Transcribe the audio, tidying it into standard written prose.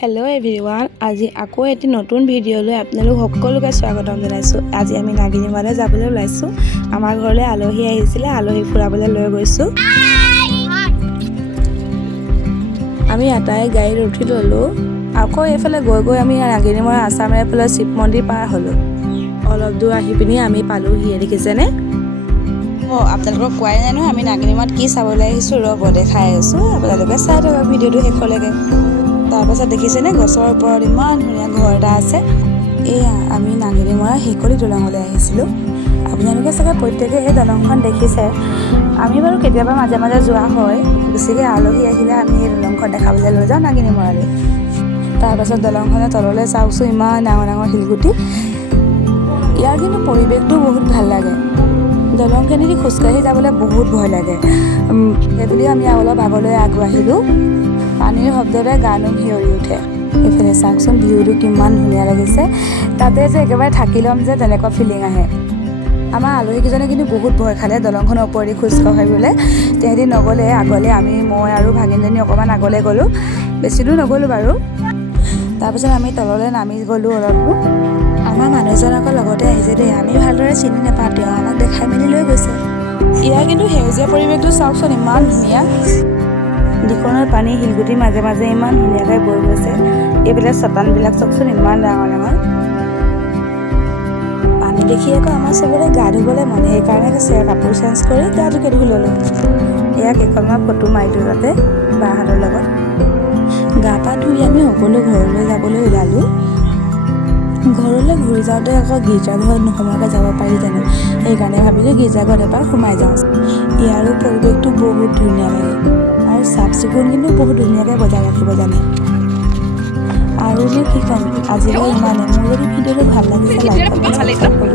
Hello' everyone, আজি আকৌ এটি নতুন ভিডিঅ'লৈ আপোনালোক সকলোকে স্বাগতম জনাইছোঁ। আজি আমি নাগিনীমালৈ যাবলৈ ওলাইছোঁ। আমাৰ ঘৰলৈ আলহী আহিছিলে, আলহী ফুৰাবলৈ লৈ গৈছোঁ। আমি আটাই গাড়ীত উঠি ল'লোঁ। আকৌ এইফালে গৈ গৈ আমি নাগিনীমাৰ আছামৰে এইফালে শিৱ মন্দিৰ পাৰ হ'লোঁ। অলপ দূৰ আহি পিনি আমি পালোঁহি, দেখিছেনে? আপোনালোকক কোৱাই নাই নহয় আমি নাগিনীমাত কি চাবলৈ আহিছোঁ। ৰ'ব দেখাই আছোঁ, আপোনালোকে চাই থাকক ভিডিঅ'টো শেষলৈকে। তাৰপাছত দেখিছেনে গছৰ ওপৰত ইমান ধুনীয়া ঘৰ এটা আছে। এয়া আমি নাগিনীমৰা শিকলি দলঙলৈ আহিছিলোঁ। আপোনালোকে চাগে প্ৰত্যেকে এই দলংখন দেখিছে। আমি বাৰু কেতিয়াবা মাজে মাজে যোৱা হয়, বেছিকৈ আলহী আহিলে আমি এই দলংখন দেখাবলৈ লৈ যাওঁ নাগিনীমৰালৈ। তাৰপাছত দলংখনৰ তললৈ চাওকচোন, ইমান ডাঙৰ ডাঙৰ শিলগুটি। ইয়াৰ কিন্তু পৰিৱেশটো বহুত ভাল লাগে। দলংখনেদি খোজকাঢ়ি যাবলৈ বহুত ভয় লাগে। সেইবুলি আমি অলপ আগলৈ আগবাঢ়িলোঁ। পানীৰ শব্দতে গা নোম শিয়ৰি উঠে। এইফালে চাওকচোন, ভিউটো কিমান ধুনীয়া লাগিছে। তাতে যে একেবাৰে থাকি ল'ম যে তেনেকুৱা ফিলিং আহে। আমাৰ আলহীকেইজনে কিন্তু বহুত ভয় খালে দলংখনৰ ওপৰেদি খোজ কাঢ়িবলৈ। তেহেঁতি নগ'লে আগলৈ, মই আৰু ভাগিনজনী অকণমান আগলৈ গ'লোঁ। বেছি দূৰ নগ'লোঁ বাৰু। তাৰপিছত আমি তললৈ নামি গ'লোঁ অলপ দূৰ। আমাৰ মানুহজন আকৌ লগতে আহিছে দেই। আমি ভালদৰে চিনি নাপাওঁ, তেওঁ আমাক দেখাই মেলি লৈ গৈছে। ইয়াৰ কিন্তু সেউজীয়া পৰিৱেশটো চাওকচোন, ইমান ধুনীয়া। দিখনৰ পানী শিলগুটিৰ মাজে মাজে ইমান ধুনীয়াকৈ বৈ গৈছে। এইবিলাক চটানবিলাক চাওকচোন, ইমান ডাঙৰ ডাঙৰ। পানী দেখি আকৌ আমাৰ চবৰে গা ধুবলৈ মন, সেইকাৰণে কৈছে কাপোৰ চেঞ্জ কৰি গাটোকে ধুই ল'লোঁ। এয়া কেইখনমান ফটো মাৰিলোঁ তাতে বাহঁতৰ লগত। গা পা ধুই আমি সকলো ঘৰলৈ যাবলৈ ওলালোঁ। ঘৰলৈ ঘূৰি যাওঁতে আকৌ গীৰ্জাঘৰত নোসোমোৱাকৈ যাব পাৰি জানো, সেইকাৰণে ভাবিলোঁ গীৰ্জাঘৰত এবাৰ সোমাই যাওঁ। ইয়াৰো পৰিৱেশটো বহুত ধুনীয়া লাগে আৰু চাফ চিকুণ কিন্তু বহুত ধুনীয়াকৈ বজাই ৰাখিব জানে। আৰু কি ক'ম, আজিলৈ ইমানে। মোৰ যদি ভিডিঅ'টো ভাল লাগিছে লাইক কৰিব,